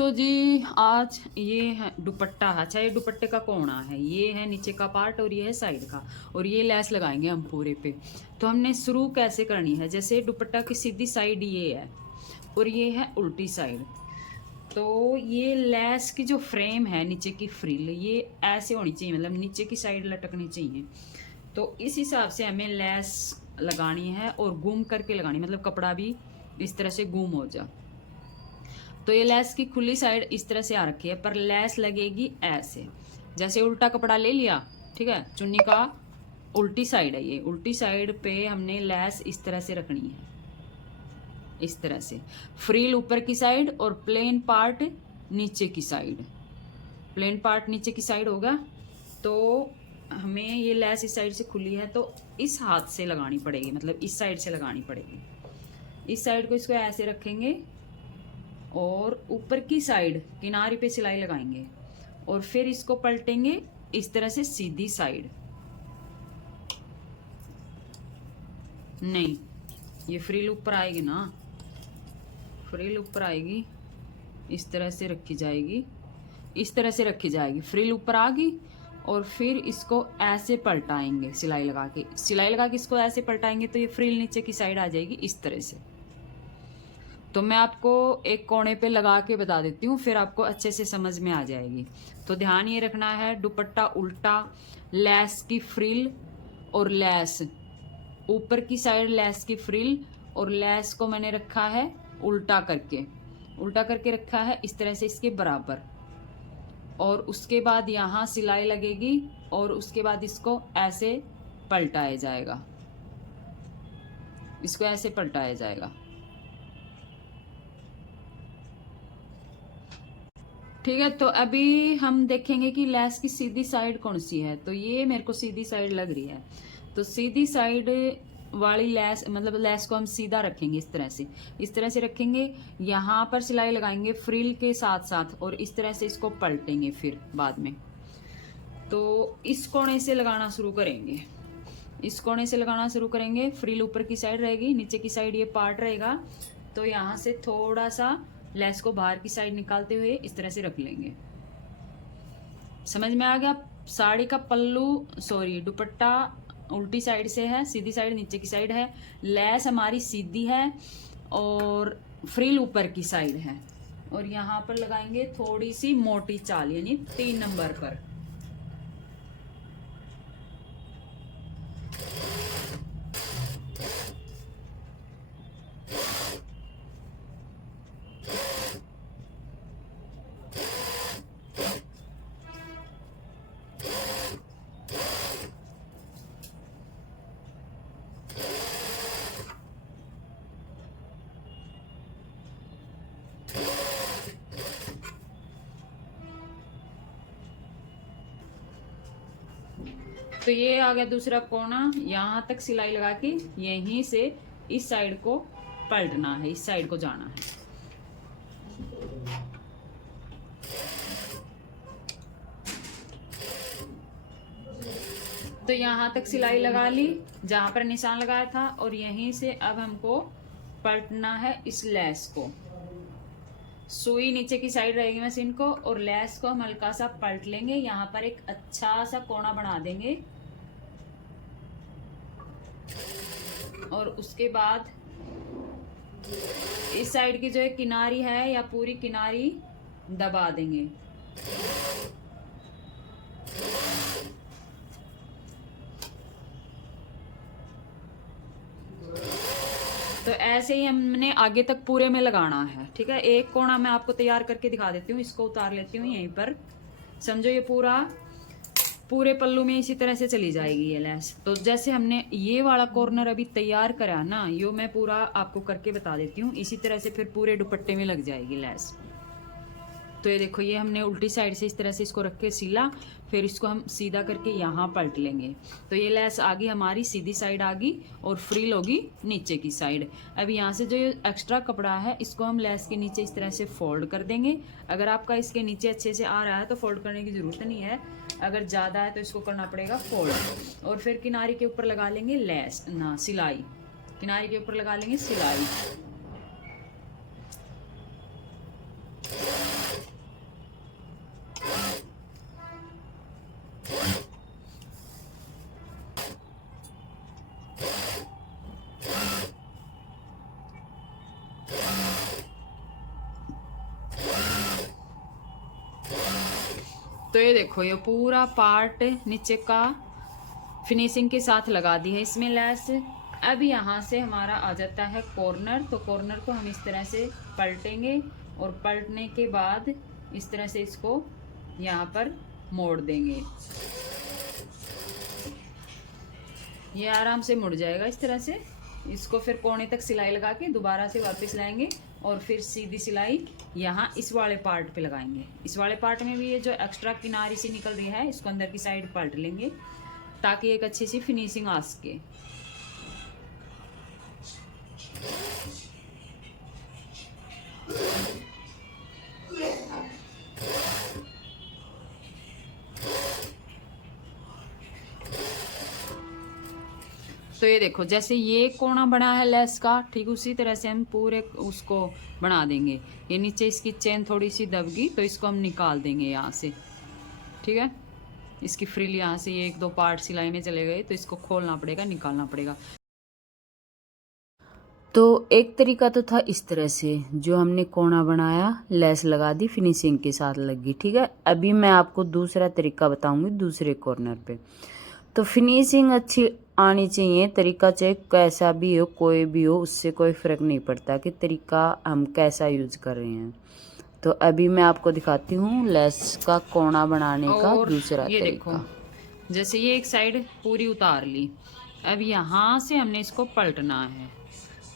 तो जी आज ये है दुपट्टा। अच्छा, ये दुपट्टे का कोना है, ये है नीचे का पार्ट और ये है साइड का, और ये लेस लगाएंगे हम पूरे पे। तो हमने शुरू कैसे करनी है, जैसे दुपट्टा की सीधी साइड ये है और ये है उल्टी साइड। तो ये लेस की जो फ्रेम है, नीचे की फ्रिल, ये ऐसे होनी चाहिए, मतलब नीचे की साइड लटकनी चाहिए। तो इस हिसाब से हमें लेस लगानी है और घूम करके लगानी, मतलब कपड़ा भी इस तरह से घूम हो जा। तो ये लेस की खुली साइड इस तरह से आ रखी है, पर लेस लगेगी ऐसे, जैसे उल्टा कपड़ा ले लिया, ठीक है, चुन्नी का उल्टी साइड है, ये उल्टी साइड पे हमने लेस इस तरह से रखनी है, इस तरह से। फ्रिल ऊपर की साइड और प्लेन पार्ट नीचे की साइड। प्लेन पार्ट नीचे की साइड होगा। तो हमें ये लेस इस साइड से खुली है तो इस हाथ से लगानी पड़ेगी, मतलब इस साइड से लगानी पड़ेगी। इस साइड को इसको ऐसे रखेंगे और ऊपर की साइड किनारे पे सिलाई लगाएंगे और फिर इसको पलटेंगे इस तरह से सीधी साइड। नहीं, ये फ्रिल ऊपर आएगी ना, फ्रिल ऊपर आएगी, इस तरह से रखी जाएगी, इस तरह से रखी जाएगी, फ्रिल ऊपर आ गई और फिर इसको ऐसे पलटाएंगे सिलाई लगा के। सिलाई लगा के इसको ऐसे पलटाएंगे तो ये फ्रिल नीचे की साइड आ जाएगी इस तरह से। तो मैं आपको एक कोने पे लगा के बता देती हूँ, फिर आपको अच्छे से समझ में आ जाएगी। तो ध्यान ये रखना है, दुपट्टा उल्टा, लेस की फ्रिल और लेस ऊपर की साइड, लेस की फ्रिल और लेस को मैंने रखा है उल्टा करके, उल्टा करके रखा है इस तरह से इसके बराबर। और उसके बाद यहाँ सिलाई लगेगी और उसके बाद इसको ऐसे पलटाया जाएगा, इसको ऐसे पलटाया जाएगा, ठीक है। तो अभी हम देखेंगे कि लेस की सीधी साइड कौन सी है। तो ये मेरे को सीधी साइड लग रही है, तो सीधी साइड वाली लेस, मतलब लेस को हम सीधा रखेंगे इस तरह से रखेंगे। यहाँ पर सिलाई लगाएंगे फ्रिल के साथ साथ और इस तरह से इसको पलटेंगे फिर बाद में। तो इस कोने से लगाना शुरू करेंगे, इस कोने से लगाना शुरू करेंगे। फ्रिल ऊपर की साइड रहेगी, नीचे की साइड ये पार्ट रहेगा। तो यहाँ से थोड़ा सा लेस को बाहर की साइड निकालते हुए इस तरह से रख लेंगे। समझ में आ गया? साड़ी का पल्लू, सॉरी, दुपट्टा उल्टी साइड से है, सीधी साइड नीचे की साइड है, लेस हमारी सीधी है और फ्रिल ऊपर की साइड है। और यहाँ पर लगाएंगे थोड़ी सी मोटी चाल, यानी 3 नंबर पर। तो ये आ गया दूसरा कोना। यहाँ तक सिलाई लगा के यहीं से इस साइड को पलटना है, इस साइड को जाना है। तो यहाँ तक सिलाई लगा ली जहां पर निशान लगाया था, और यहीं से अब हमको पलटना है इस लेस को। सुई नीचे की साइड रहेगी मशीन को और लेस को हम हल्का सा पलट लेंगे, यहाँ पर एक अच्छा सा कोना बना देंगे। और उसके बाद इस साइड की जो एक किनारी है या पूरी किनारी दबा देंगे। तो ऐसे ही हमने आगे तक पूरे में लगाना है, ठीक है। एक कोना मैं आपको तैयार करके दिखा देती हूँ, इसको उतार लेती हूँ यहीं पर। समझो ये पूरे पल्लू में इसी तरह से चली जाएगी ये लेस। तो जैसे हमने ये वाला कॉर्नर अभी तैयार करा ना, यो मैं पूरा आपको करके बता देती हूँ, इसी तरह से फिर पूरे दुपट्टे में लग जाएगी लेस। तो ये देखो, ये हमने उल्टी साइड से इस तरह से इसको रख के सिला, फिर इसको हम सीधा करके यहाँ पलट लेंगे। तो ये लेस आ गई हमारी सीधी साइड आ गई और फ्रिल होगी नीचे की साइड। अब यहाँ से जो ये एक्स्ट्रा कपड़ा है इसको हम लेस के नीचे इस तरह से फोल्ड कर देंगे। अगर आपका इसके नीचे अच्छे से आ रहा है तो फोल्ड करने की ज़रूरत नहीं है, अगर ज़्यादा है तो इसको करना पड़ेगा फोल्ड। और फिर किनारे के ऊपर लगा लेंगे लेस ना सिलाई, किनारे के ऊपर लगा लेंगे सिलाई। तो ये देखो ये पूरा पार्ट नीचे का फिनिशिंग के साथ लगा दी है इसमें लैस। अब यहाँ से हमारा आ जाता है कॉर्नर, तो कॉर्नर को हम इस तरह से पलटेंगे और पलटने के बाद इस तरह से इसको यहाँ पर मोड़ देंगे। ये आराम से मुड़ जाएगा इस तरह से। इसको फिर कोने तक सिलाई लगा के दोबारा से वापस लाएंगे और फिर सीधी सिलाई यहाँ इस वाले पार्ट पे लगाएंगे। इस वाले पार्ट में भी ये जो एक्स्ट्रा किनारी सी निकल रही है इसको अंदर की साइड पलट लेंगे ताकि एक अच्छी सी फिनिशिंग आ सके। तो ये देखो जैसे ये कोना बना है लेस का, ठीक उसी तरह से हम पूरे उसको बना देंगे। ये नीचे इसकी चेन थोड़ी सी दब गई तो इसको हम निकाल देंगे यहाँ से, ठीक है। इसकी फ्रिल यहाँ से ये 1-2 पार्ट सिलाई में चले गए तो इसको खोलना पड़ेगा, निकालना पड़ेगा। तो एक तरीका तो था इस तरह से जो हमने कोना बनाया, लेस लगा दी, फिनिशिंग के साथ लगी, ठीक है। अभी मैं आपको दूसरा तरीका बताऊंगी दूसरे कॉर्नर पे। तो फिनिशिंग अच्छी आनी चाहिए, तरीका चाहे कैसा भी हो, कोई भी हो, उससे कोई फ़र्क नहीं पड़ता कि तरीका हम कैसा यूज कर रहे हैं। तो अभी मैं आपको दिखाती हूँ लेस का कोना बनाने का दूसरा तरीका। देखो जैसे ये एक साइड पूरी उतार ली, अब यहाँ से हमने इसको पलटना है।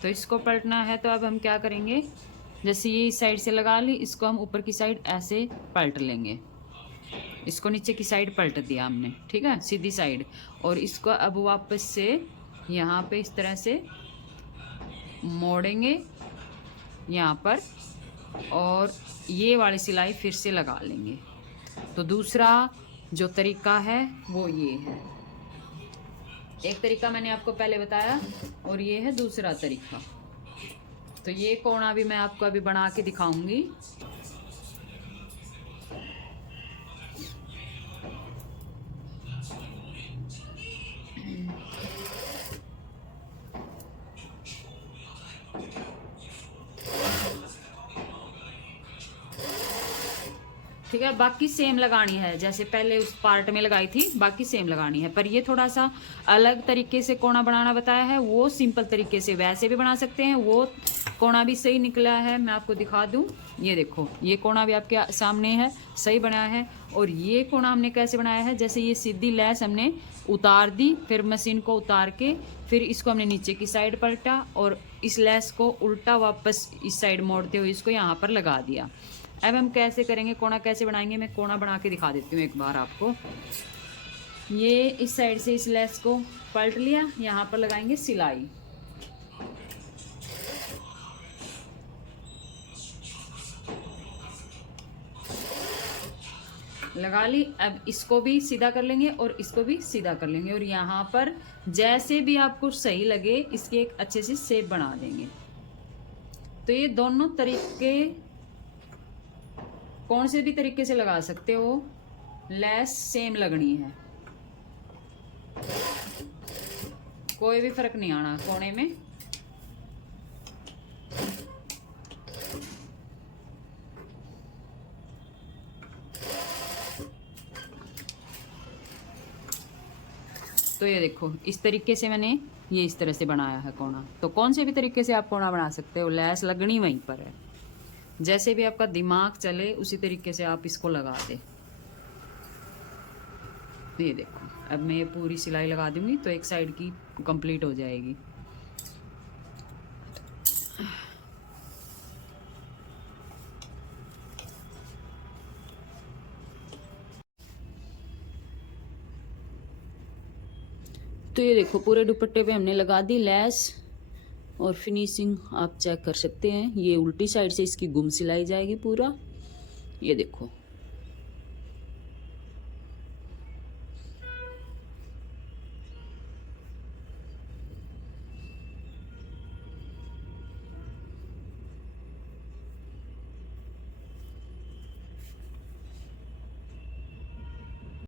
तो इसको पलटना है तो अब हम क्या करेंगे, जैसे ये इस साइड से लगा ली, इसको हम ऊपर की साइड ऐसे पलट लेंगे। इसको नीचे की साइड पलट दिया हमने, ठीक है, सीधी साइड। और इसको अब वापस से यहाँ पे इस तरह से मोड़ेंगे यहाँ पर और ये वाली सिलाई फिर से लगा लेंगे। तो दूसरा जो तरीका है वो ये है। एक तरीका मैंने आपको पहले बताया और ये है दूसरा तरीका। तो ये कोना भी मैं आपको अभी बना के दिखाऊंगी। ठीक है, बाकी सेम लगानी है जैसे पहले उस पार्ट में लगाई थी, बाकी सेम लगानी है। पर ये थोड़ा सा अलग तरीके से कोना बनाना बताया है, वो सिंपल तरीके से वैसे भी बना सकते हैं। वो कोना भी सही निकला है, मैं आपको दिखा दूं। ये देखो ये कोना भी आपके सामने है, सही बनाया है। और ये कोना हमने कैसे बनाया है, जैसे ये सीधी लेस हमने उतार दी, फिर मशीन को उतार के फिर इसको हमने नीचे की साइड पलटा और इस लेस को उल्टा वापस इस साइड मोड़ते हुए इसको यहाँ पर लगा दिया। अब हम कैसे करेंगे, कोना कैसे बनाएंगे, मैं कोना बना के दिखा देती हूँ एक बार आपको। ये इस साइड से इस लेस को पलट लिया, यहाँ पर लगाएंगे सिलाई। लगा ली। अब इसको भी सीधा कर लेंगे और इसको भी सीधा कर लेंगे और यहाँ पर जैसे भी आपको सही लगे इसकी एक अच्छे से शेप बना देंगे। तो ये दोनों तरीके कौन से भी तरीके से लगा सकते हो, लेस सेम लगनी है, कोई भी फर्क नहीं आना कोने में। तो ये देखो इस तरीके से मैंने ये इस तरह से बनाया है कोना। तो कौन से भी तरीके से आप कोना बना सकते हो, लेस लगनी वहीं पर है। जैसे भी आपका दिमाग चले उसी तरीके से आप इसको लगा दे। ये देखो अब मैं ये पूरी सिलाई लगा दूंगी तो एक साइड की कंप्लीट हो जाएगी। तो ये देखो पूरे दुपट्टे पे हमने लगा दी लेस और फिनिशिंग आप चेक कर सकते हैं। ये उल्टी साइड से इसकी गुम सिलाई जाएगी पूरा, ये देखो।